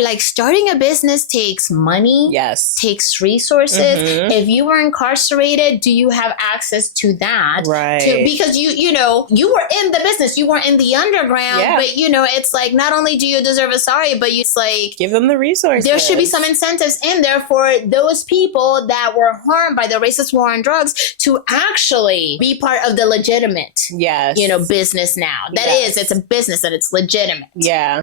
like starting a business takes money. Yes. Takes resources. If you were incarcerated, do you have access to that? Right. Because you know, you were in the business, you weren't in the underground, but you know, it's like, not only do you deserve a sorry, but it's like, give them the resources. There should be some incentives in there for those people that were harmed by the racist war on drugs to actually be part of the legitimate, you know, business now. That is, it's a business and it's legitimate. Yeah.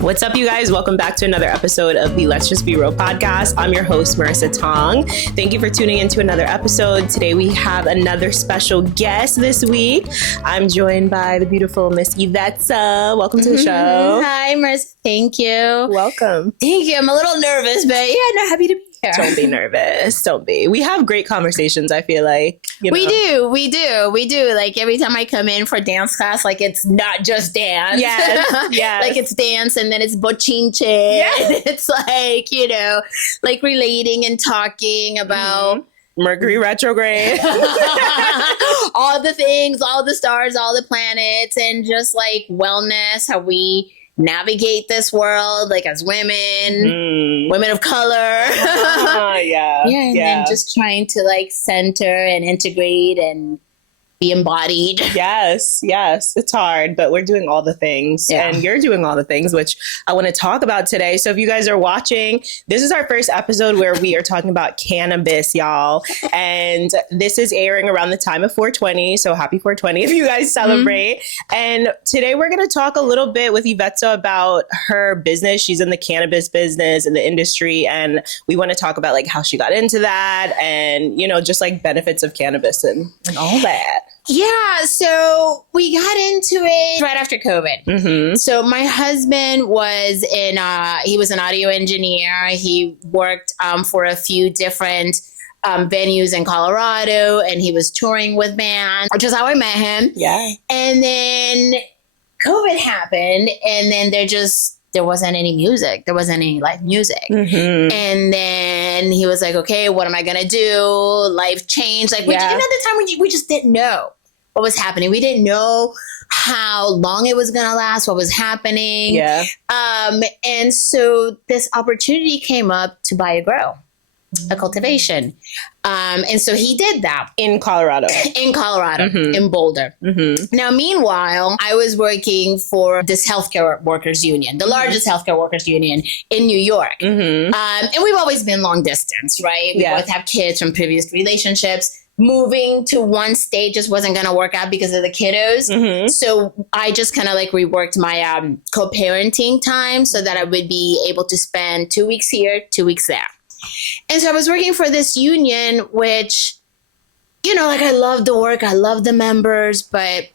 What's up, you guys? Welcome back to another episode of the Let's Just Be Real podcast. I'm your host, Marissa Tong. Thank you for tuning into another episode. Today we have another special guest this week. I'm joined by the beautiful Miss Ivettza. Welcome to the show. Hi, Marissa. Thank you. Welcome. Thank you. I'm a little nervous, but yeah, no, happy to be here. Don't be nervous. Don't be. We have great conversations, I feel like. You know. We do. Like every time I come in for dance class, like it's not just dance. Yes. Like it's dance and then it's bochinche. Yes. It's like, you know, like relating and talking about Mercury retrograde. all the things, all the stars, all the planets, and just like wellness, how we navigate this world, like as women, women of color. And then just trying to like center and integrate and be embodied. Yes. It's hard, but we're doing all the things and you're doing all the things, which I want to talk about today. So if you guys are watching, this is our first episode where we are talking about cannabis, y'all. And this is airing around the time of 420. So happy 420 if you guys celebrate. And today we're going to talk a little bit with Ivettza about her business. She's in the cannabis business, in the industry. And we want to talk about like how she got into that and, you know, just like benefits of cannabis and all that. Yeah, so we got into it right after COVID. So my husband was he was an audio engineer. He worked for a few different venues in Colorado, and he was touring with bands, which is how I met him. Yeah. And then COVID happened, and then there wasn't any music. There wasn't any live music. And then he was like, okay, what am I going to do? Life changed. Like, at the time, we just didn't know what was happening. We didn't know how long it was going to last, what was happening. And so this opportunity came up to buy a grow, a cultivation. And so he did that. In Colorado. In Boulder. Now, meanwhile, I was working for this healthcare workers union, the largest healthcare workers union in New York. And we've always been long distance, right? We both have kids from previous relationships. Moving to one state just wasn't going to work out because of the kiddos. So I just kind of like reworked my co-parenting time so that I would be able to spend 2 weeks here, 2 weeks there. And so I was working for this union, which, you know, like I love the work, I love the members, but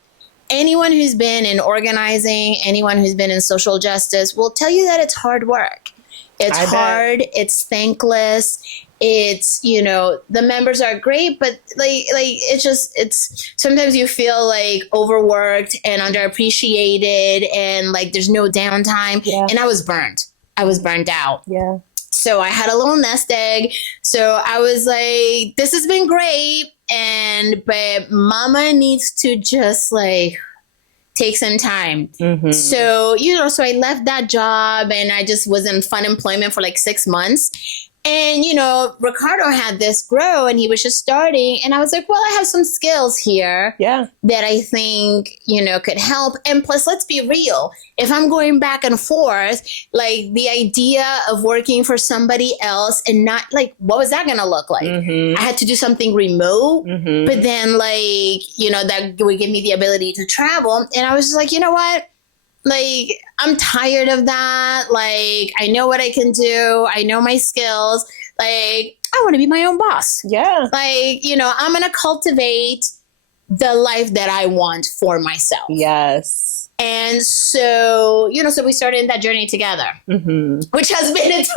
anyone who's been in organizing, anyone who's been in social justice will tell you that it's hard work. It's hard. It's thankless. It's, you know, the members are great, but like it's sometimes you feel like overworked and underappreciated and like there's no downtime. And I was burnt out. So I had a little nest egg. So I was like, this has been great. But mama needs to just like take some time. So, you know, so I left that job and I just was in fun employment for like 6 months. And, you know, Ricardo had this grow and he was just starting. And I was like, well, I have some skills here that I think, you know, could help. And plus, let's be real. If I'm going back and forth, like the idea of working for somebody else and not like, what was that going to look like? I had to do something remote, but then like, you know, that would give me the ability to travel. And I was just like, you know what? Like, I'm tired of that. Like, I know what I can do. I know my skills. Like, I want to be my own boss. Like, you know, I'm going to cultivate the life that I want for myself. And so, you know, so we started that journey together, which has been its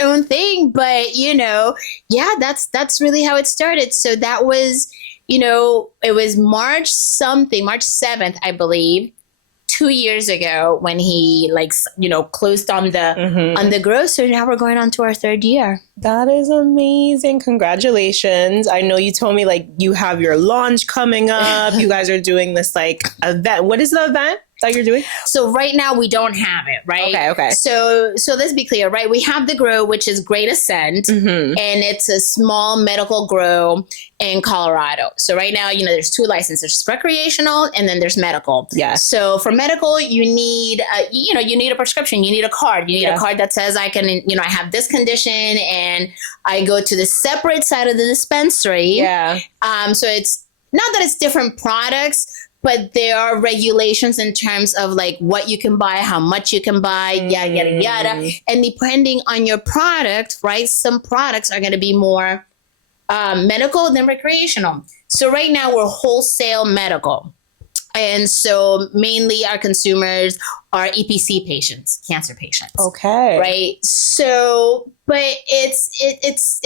own thing. But, you know, that's really how it started. So that was, you know, it was March 7th, I believe, 2 years ago when he like, you know, closed on the grocery. Now we're going on to our third year. That is amazing. Congratulations. I know you told me like you have your launch coming up. You guys are doing this like event. What is the event that you're doing? So right now we don't have it, right? Okay. So let's be clear, right? We have the grow, which is Great Ascent, and it's a small medical grow in Colorado. So right now, there's two licenses. There's recreational and then there's medical. Yeah. So for medical, you need, you need a prescription. You need a card. You need a card that says I can, I have this condition and I go to the separate side of the dispensary. Yeah. So it's not that it's different products, but there are regulations in terms of like what you can buy, how much you can buy, yada, yada, yada. And depending on your product, right, some products are going to be more medical than recreational. So right now we're wholesale medical. And so mainly our consumers are EPC patients, cancer patients. Okay. Right. So, but it's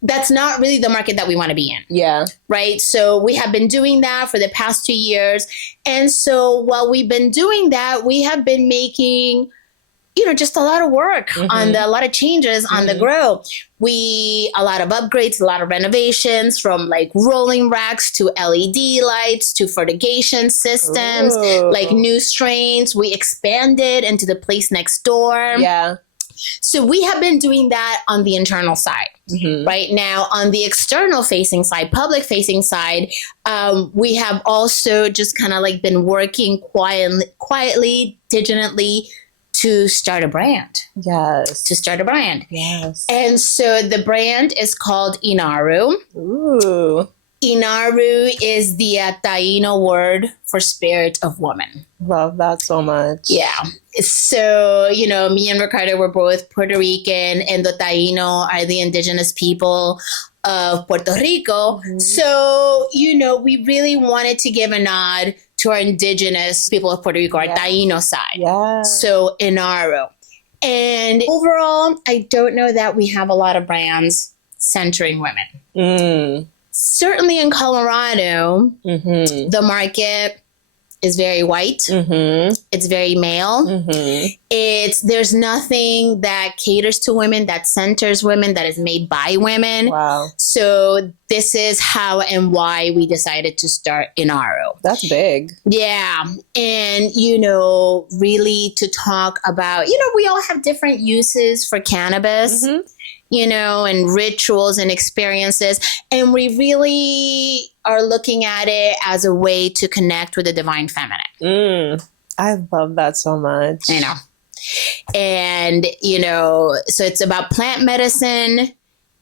that's not really the market that we want to be in. Yeah. Right. So we have been doing that for the past 2 years. And so while we've been doing that, we have been making, just a lot of work on a lot of changes on the grow. A lot of upgrades, a lot of renovations, from like rolling racks to LED lights to fertigation systems, like new strains. We expanded into the place next door. Yeah. So we have been doing that on the internal side. Right now, on the external facing side, public facing side, we have also just kind of like been working quietly, diligently, to start a brand. Yes. To start a brand. Yes. And so the brand is called Inaru. Ooh. Inaru is the Taino word for spirit of woman. Love that so much. Yeah. So, me and Ricardo were both Puerto Rican, and the Taino are the indigenous people of Puerto Rico. So, we really wanted to give a nod to our indigenous people of Puerto Rico, our Taino side. Yeah. So Inaru. And overall, I don't know that we have a lot of brands centering women. Certainly in Colorado, the market is very white. It's very male. There's nothing that caters to women, that centers women, that is made by women. Wow. So this is how and why we decided to start Inaru. That's big. Yeah. And, really to talk about, we all have different uses for cannabis. And rituals and experiences. And we really are looking at it as a way to connect with the divine feminine. I love that so much. I know. And, so it's about plant medicine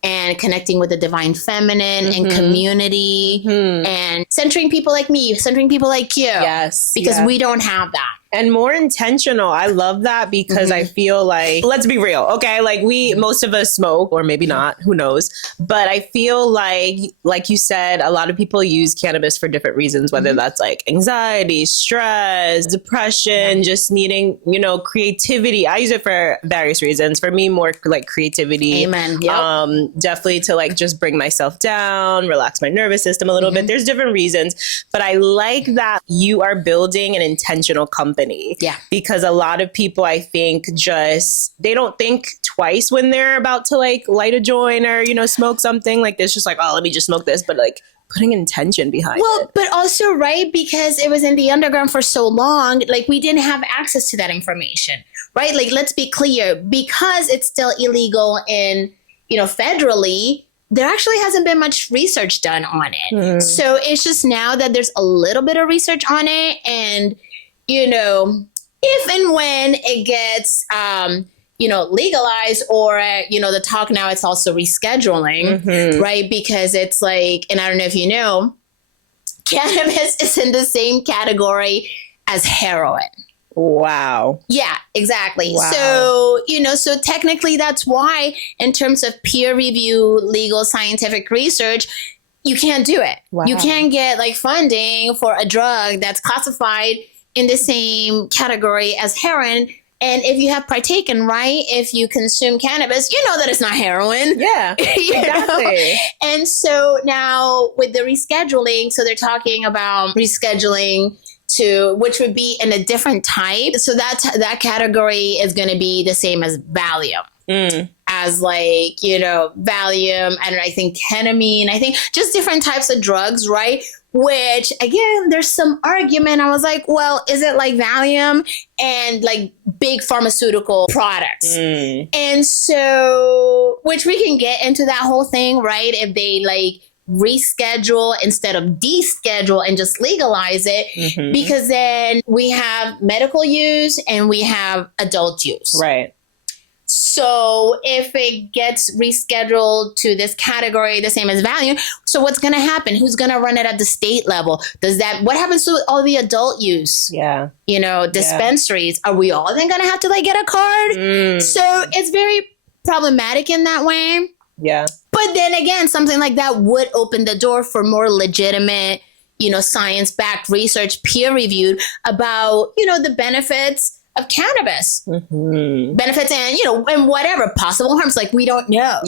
and connecting with the divine feminine and community and centering people like me, centering people like you. Yes. Because we don't have that. And more intentional. I love that because I feel like, let's be real, okay? Like most of us smoke, or maybe not, who knows? But I feel like you said, a lot of people use cannabis for different reasons, whether that's like anxiety, stress, depression, just needing, creativity. I use it for various reasons. For me, more like creativity. Amen. Yep. Definitely to like just bring myself down, relax my nervous system a little bit. There's different reasons, but I like that you are building an intentional company. Yeah. Because a lot of people, I think, they don't think twice when they're about to like light a joint or, smoke something like this. Just like, oh, let me just smoke this. But like putting intention behind it. But also, right, because it was in the underground for so long, like we didn't have access to that information, right? Like, let's be clear, because it's still illegal in, federally, there actually hasn't been much research done on it. So it's just now that there's a little bit of research on it, and if and when it gets, legalized, or, the talk now, it's also rescheduling, right? Because it's like, and I don't know if you know, cannabis is in the same category as heroin. Wow. Yeah, exactly. Wow. So, so technically that's why, in terms of peer review, legal, scientific research, you can't do it. Wow. You can't get like funding for a drug that's classified in the same category as heroin. And if you have partaken, right, if you consume cannabis, you know that it's not heroin. Yeah, exactly. And so now with the rescheduling, so they're talking about rescheduling to, which would be in a different type. So that category is going to be the same as Valium. has like, you know, Valium, and I think ketamine, I think just different types of drugs, right? Which again, there's some argument. I was like, well, is it like Valium and like big pharmaceutical products? And so, which we can get into that whole thing, right? If they like reschedule instead of deschedule and just legalize it, because then we have medical use and we have adult use. Right. So if it gets rescheduled to this category, the same as Valium, so what's going to happen? Who's going to run it at the state level? What happens to all the adult use? Yeah. You know, dispensaries. Yeah. Are we all then going to have to like get a card? So it's very problematic in that way. Yeah. But then again, something like that would open the door for more legitimate, you know, science-backed research, peer-reviewed about, you know, the benefits of cannabis. Benefits and, you know, and whatever possible harms. Like, we don't know.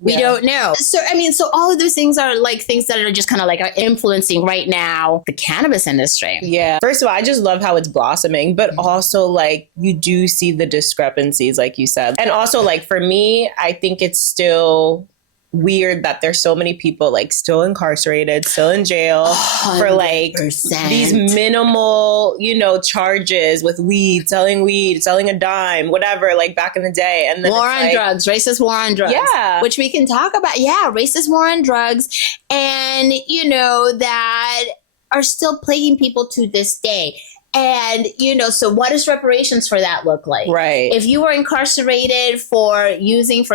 We don't know. So, I mean, so all of those things are like things that are just kind of like are influencing right now the cannabis industry. Yeah. First of all, I just love how it's blossoming, but also like you do see the discrepancies, like you said. And also like for me, I think it's still weird that there's so many people like still incarcerated, still in jail 100%. For like these minimal, you know, charges with weed, selling a dime, whatever, like back in the day. And then war on drugs, racist war on drugs. Yeah. Which we can talk about. Yeah, racist war on drugs. And, you know, that are still plaguing people to this day. And, you know, so what does reparations for that look like? Right. If you were incarcerated for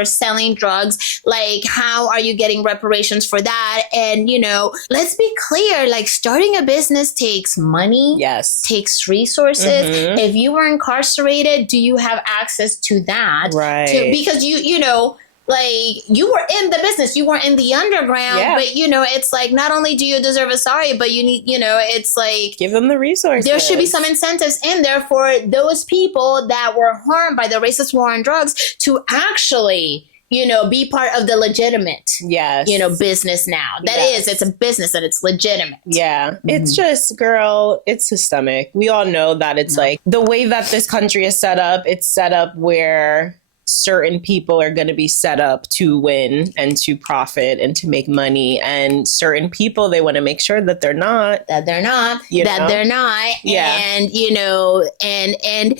selling drugs, like how are you getting reparations for that? And, you know, let's be clear, like starting a business takes money. Yes. Takes resources. If you were incarcerated, do you have access to that? Right. Because you know, like you were in the business, you weren't in the underground, but you know, it's like not only do you deserve a sorry, but you need, you know, it's like give them the resources. There should be some incentives in there for those people that were harmed by the racist war on drugs to actually, you know, be part of the legitimate, you know, business now. It's a business and it's legitimate. Yeah. It's just, girl, it's systemic. We all know that it's like the way that this country is set up, it's set up where certain people are going to be set up to win and to profit and to make money, and certain people, they want to make sure that they're not. They're not. Yeah. And, you know, and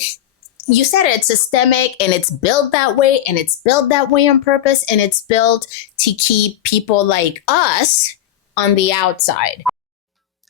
you said it's systemic and it's built that way, and it's built that way on purpose, and it's built to keep people like us on the outside.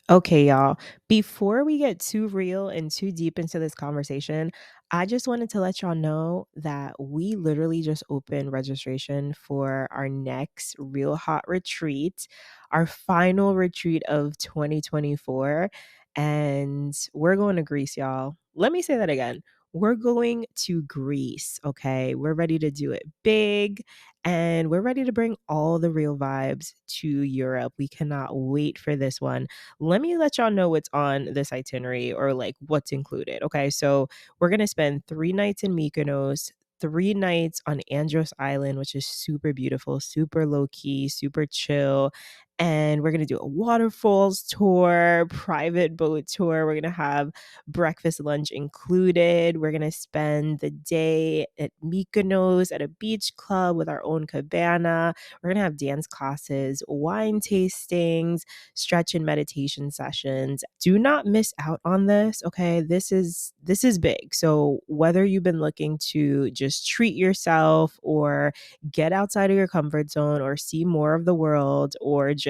Okay, y'all, before we get too real and too deep into this conversation, I just wanted to let y'all know that we literally just opened registration for our next Real Hot retreat, our final retreat of 2024. And we're going to Greece, y'all. Let me say that again. We're going to Greece, okay? We're ready to do it big, and we're ready to bring all the real vibes to Europe. We cannot wait for this one. Let me let y'all know what's on this itinerary, or like what's included, okay? So we're going to spend 3 nights in Mykonos, 3 nights on Andros Island, which is super beautiful, super low-key, super chill. And we're going to do a waterfalls tour, private boat tour. We're going to have breakfast, lunch included. We're going to spend the day at Mykonos at a beach club with our own cabana. We're going to have dance classes, wine tastings, stretch and meditation sessions. Do not miss out on this, okay? This is big. So whether you've been looking to just treat yourself or get outside of your comfort zone or see more of the world or just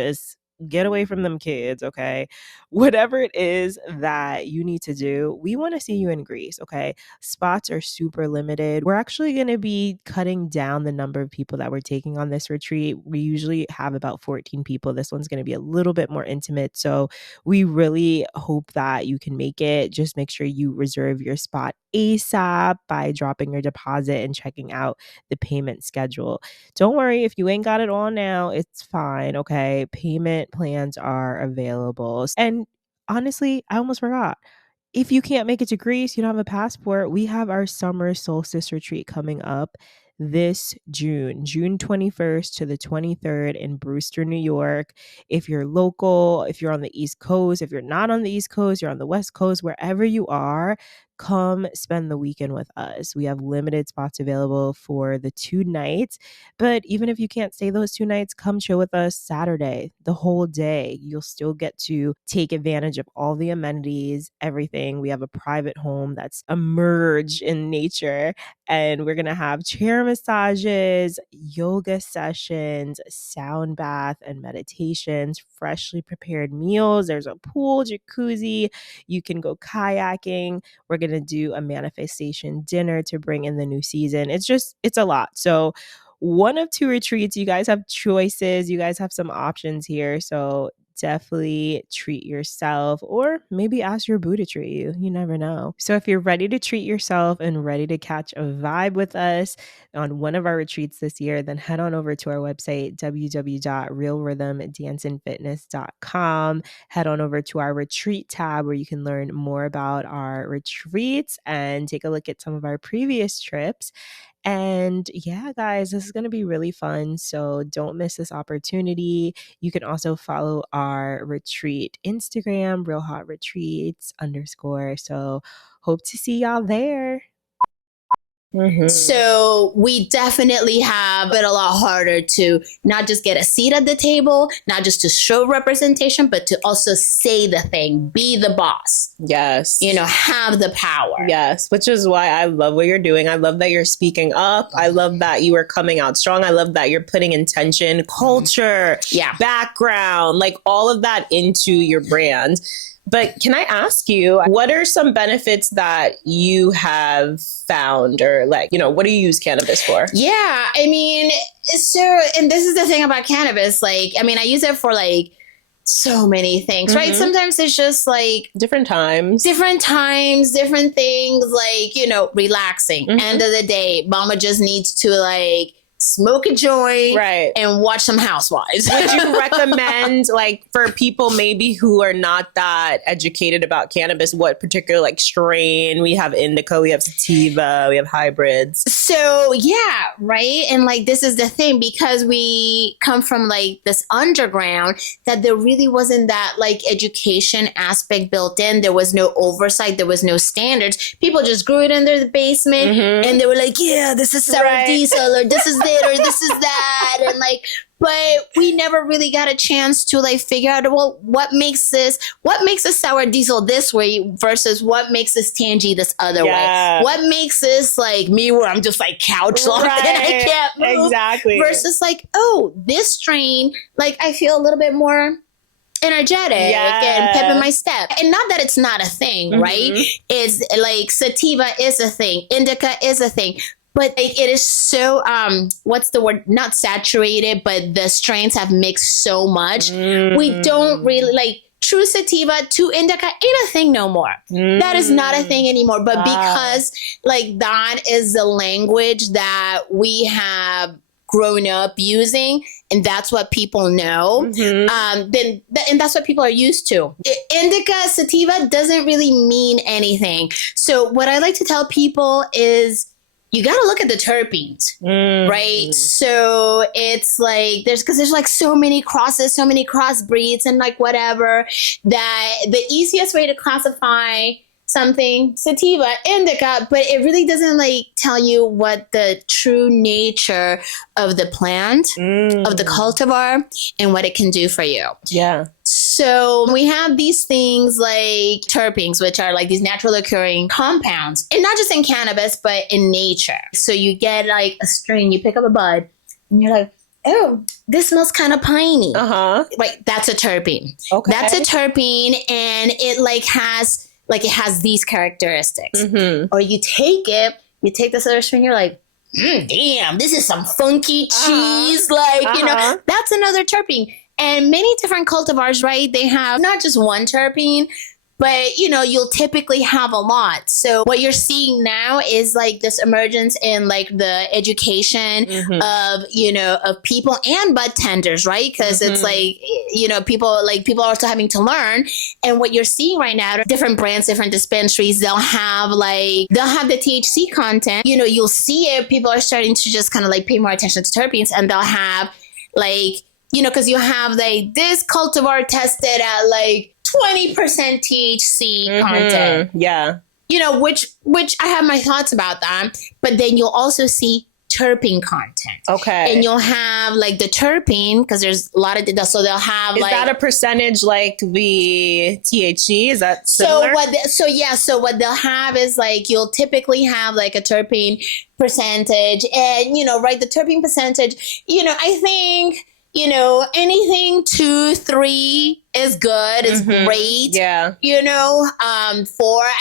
get away from them kids, okay? Whatever it is that you need to do, we want to see you in Greece, okay? Spots are super limited. We're actually going to be cutting down the number of people that we're taking on this retreat. We usually have about 14 people. This one's going to be a little bit more intimate. So we really hope that you can make it. Just make sure you reserve your spot ASAP by dropping your deposit and checking out the payment schedule. Don't worry if you ain't got it all now, it's fine, okay? Payment plans are available. And honestly, I almost forgot. If you can't make it to Greece, you don't have a passport, we have our summer solstice retreat coming up this June 21st to the 23rd in Brewster, New York. If you're local, if you're on the East Coast, if you're not on the East Coast, you're on the West Coast, wherever you are, come spend the weekend with us. We have limited spots available for the 2 nights, but even if you can't stay those 2 nights, come chill with us Saturday, the whole day. You'll still get to take advantage of all the amenities, everything. We have a private home that's immersed in nature, and we're going to have chair massages, yoga sessions, sound bath and meditations, freshly prepared meals. There's a pool, jacuzzi. You can go kayaking. We're going to do a manifestation dinner to bring in the new season. It's a lot. So one of 2 retreats, you guys have choices. You guys have some options here. So definitely treat yourself, or maybe ask your boo to treat you. You never know. So if you're ready to treat yourself and ready to catch a vibe with us on one of our retreats this year, then head on over to our website, www.realrhythmdancingfitness.com. Head on over to our retreat tab where you can learn more about our retreats and take a look at some of our previous trips. And yeah, guys, this is going to be really fun. So don't miss this opportunity. You can also follow our retreat Instagram, Real Hot Retreats _. So hope to see y'all there. So we definitely have it a lot harder to not just get a seat at the table, not just to show representation, but to also say the thing, be the boss. Yes. Have the power. Yes. Which is why I love what you're doing. I love that you're speaking up. I love that you are coming out strong. I love that you're putting intention, culture, background, like all of that into your brand. But can I ask you, what are some benefits that you have found, or what do you use cannabis for? Yeah, I mean, and this is the thing about cannabis. I use it for so many things, right? Sometimes it's just different times, different things, relaxing. End of the day, mama just needs to smoke a joint, right, and watch some Housewives. Would you recommend, for people maybe who are not that educated about cannabis, what particular strain? We have indica, we have sativa, we have hybrids. So yeah, right. And this is the thing, because we come from this underground, that there really wasn't that education aspect built in. There was no oversight. There was no standards. People just grew it in their basement, and they were yeah, this is sour diesel, or this is it, or this is that, and but we never really got a chance to figure out, well, what makes this sour diesel this way versus what makes this tangy this other way? What makes this me, where I'm just couch locked and I can't move? Exactly. Versus this strain, I feel a little bit more energetic and pep in my step. And not that it's not a thing, right? It's sativa is a thing, indica is a thing. But it is so, what's the word? Not saturated, but the strains have mixed so much. We don't really, true sativa to indica ain't a thing no more. That is not a thing anymore. But because, that is the language that we have grown up using, and that's what people know, and that's what people are used to. Indica, sativa doesn't really mean anything. So what I like to tell people is, you got to look at the terpenes, right? So it's there's so many crosses, so many crossbreeds and whatever, that the easiest way to classify something, sativa, indica, but it really doesn't tell you what the true nature of the plant, of the cultivar, and what it can do for you. Yeah. So we have these things like terpenes, which are these natural occurring compounds, and not just in cannabis, but in nature. So you get a strain, you pick up a bud, and you're oh, this smells kind of piney. Right, that's a terpene. Okay. That's a terpene, and it has it has these characteristics. Or you take this other strain, you're damn, this is some funky cheese. That's another terpene. And many different cultivars, right? They have not just one terpene, but you'll typically have a lot. So what you're seeing now is this emergence in the education of of people and bud tenders, right? Because it's people are also having to learn. And what you're seeing right now, different brands, different dispensaries, they'll have the THC content. You'll see it. People are starting to just kind of pay more attention to terpenes, and they'll have because you have this cultivar tested at 20% THC content. Yeah. which I have my thoughts about that. But then you'll also see terpene content. Okay. And you'll have like the terpene, because there's a lot of, so they'll have is like. Is that a percentage like the THC? Is that similar? So what they'll have is like, you'll typically have like a terpene percentage, and, the terpene percentage, I think, anything 2-3 is good, is great. Yeah. 4,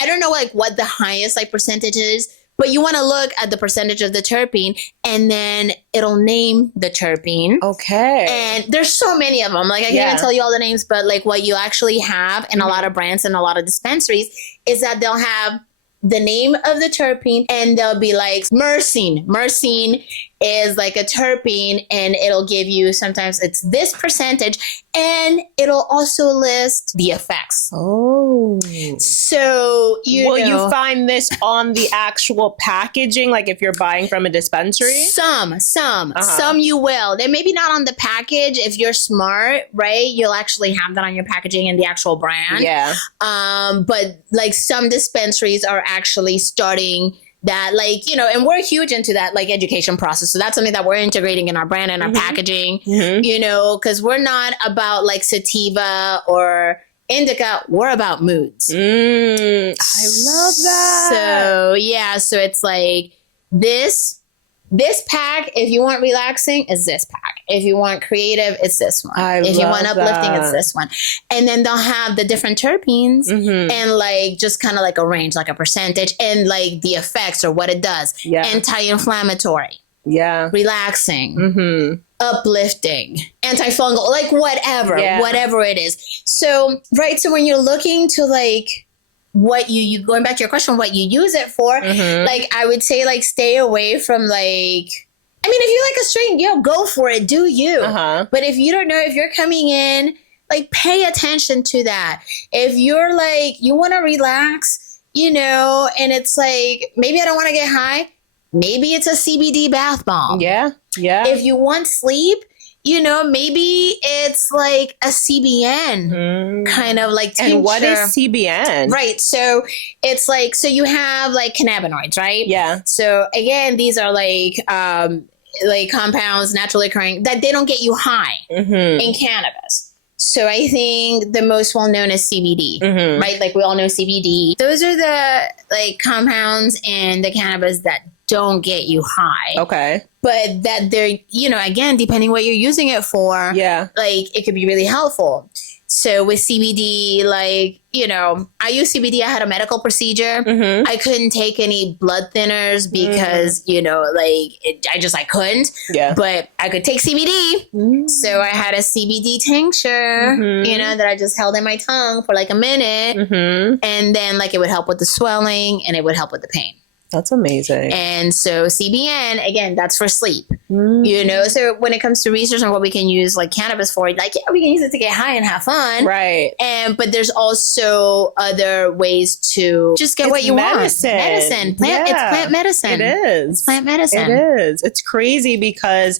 I don't know like what the highest like percentage is, but you want to look at the percentage of the terpene, and then it'll name the terpene. Okay. And there's so many of them. Like, I can't even tell you all the names, but like what you actually have in a lot of brands and a lot of dispensaries is that they'll have the name of the terpene, and they'll be like myrcene. Myrcene is like a terpene, and it'll give you, sometimes it's this percentage, and it'll also list the effects. Oh. So, will you find this on the actual packaging, like if you're buying from a dispensary? Some you will. They maybe not on the package. If you're smart, right, you'll actually have that on your packaging and the actual brand. Yeah. But like some dispensaries are actually starting that, like, and we're huge into that like education process. So that's something that we're integrating in our brand and our packaging, because we're not about like sativa or indica, we're about moods. I love that. So it's like this pack, if you want relaxing, is this pack. If you want creative, it's this one. If you want uplifting, it's this one. And then they'll have the different terpenes and like just kind of like a range, like a percentage, and like the effects or what it does. Yeah. Anti-inflammatory. Yeah. Relaxing. Uplifting. Antifungal. Like whatever it is. So, right. So when you're looking to like what you going back to your question, what you use it for, like I would say like stay away from like, I mean, if you like a strain, go for it, do you. But if you don't know, if you're coming in, like pay attention to that. If you're like, you want to relax, and it's like, maybe I don't want to get high, maybe it's a CBD bath bomb. Yeah. If you want sleep, maybe it's like a CBN kind of like tincture. And what is CBN? Right. So it's like, so you have like cannabinoids, right? Yeah. So again, these are like compounds naturally occurring that they don't get you high in cannabis. So I think the most well known is CBD, right? Like we all know CBD. Those are the like compounds in the cannabis that don't get you high. Okay. But that they're, again, depending what you're using it for, like it could be really helpful. So with CBD, like, I use CBD. I had a medical procedure. I couldn't take any blood thinners because, I couldn't. Yeah. But I could take CBD. So I had a CBD tincture, that I just held in my tongue for like a minute. And then like it would help with the swelling and it would help with the pain. That's amazing. And so CBN, again, that's for sleep. So when it comes to research on what we can use like cannabis for, like, we can use it to get high and have fun. Right. But there's also other ways to just get what you want. Medicine. It's plant medicine. It is. It's plant medicine. It is. It's crazy because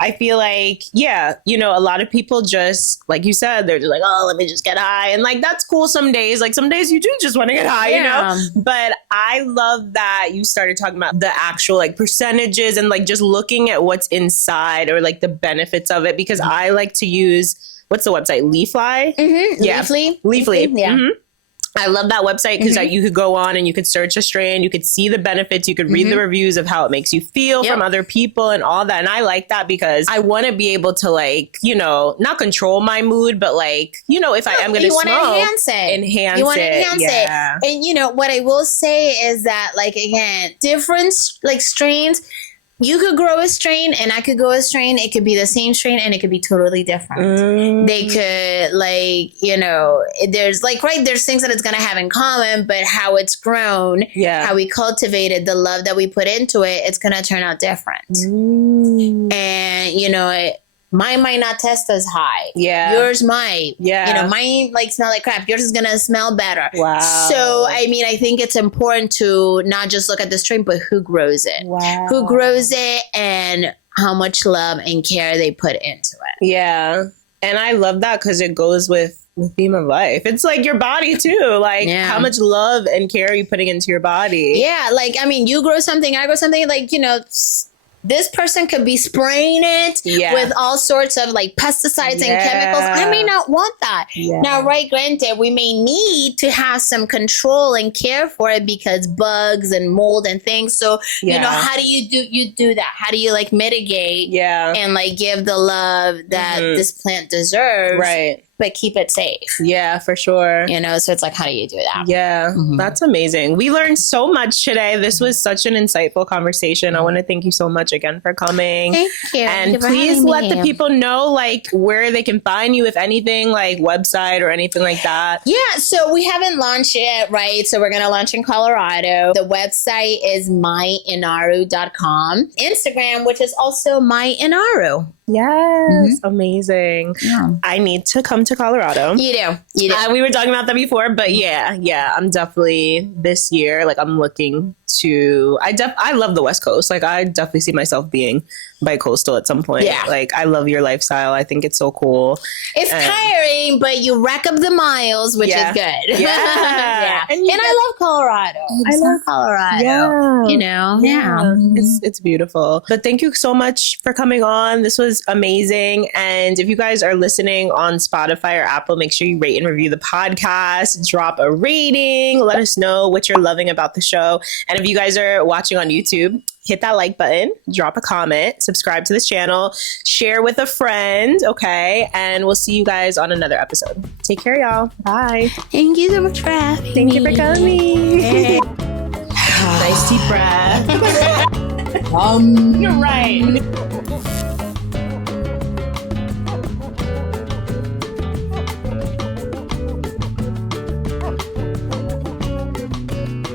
I feel like, a lot of people just, like you said, they're just like, oh, let me just get high. And like, that's cool some days. Like some days you do just want to get high, But I love that you started talking about the actual like percentages and like just looking at what's inside or like the benefits of it. Because I like to use, what's the website? Leafly? Yeah. Leafly. Yeah. I love that website because you could go on and you could search a strain, you could see the benefits, you could read the reviews of how it makes you feel from other people and all that. And I like that because I want to be able to like, not control my mood, but like, if I am going to smoke, you want to enhance it. And what I will say is that like, again, different like strains, you could grow a strain and I could grow a strain. It could be the same strain and it could be totally different. They could like, there's like, there's things that it's going to have in common, but how it's grown, how we cultivate it, the love that we put into it, it's going to turn out different. And, mine might not test as high. Yeah. Yours might. Yeah. Mine like smell like crap. Yours is going to smell better. Wow. So, I mean, I think it's important to not just look at the strain, but who grows it. Wow. Who grows it and how much love and care they put into it. Yeah. And I love that because it goes with the theme of life. It's like your body too. Like how much love and care are you putting into your body? Yeah. Like, I mean, you grow something, I grow something, like, you know, this person could be spraying it with all sorts of like pesticides and chemicals. I may not want that. Now, right, granted, we may need to have some control and care for it because bugs and mold and things. So, you know, how do you do that? How do you like mitigate and like give the love that this plant deserves? Right. But keep it safe. Yeah, for sure. You know, so it's like, how do you do that? Yeah, that's amazing. We learned so much today. This was such an insightful conversation. I want to thank you so much again for coming. Thank you. And please let the people know like where they can find you, if anything, like website or anything like that. Yeah, so we haven't launched yet, right? So we're going to launch in Colorado. The website is myinaru.com. Instagram, which is also myinaru. Yes, amazing. Yeah. I need to come to Colorado. You do. We were talking about that before, but yeah, I'm definitely this year. Like I'm looking to. I love the West Coast. Like I definitely see myself being bi-coastal at some point. Yeah. Like I love your lifestyle. I think it's so cool. It's tiring, but you rack up the miles, which is good. Yeah. And I love Colorado. I love Colorado. Yeah. You know. Yeah. It's beautiful. But thank you so much for coming on. This was amazing. And if you guys are listening on Spotify or Apple, make sure you rate and review the podcast, drop a rating, let us know what you're loving about the show. And if you guys are watching on YouTube, hit that like button, drop a comment, subscribe to this channel, share with a friend, okay? And we'll see you guys on another episode. Take care, y'all. Bye. Thank you so much for having me. Thank you for coming. Hey. Nice deep breath. You're right.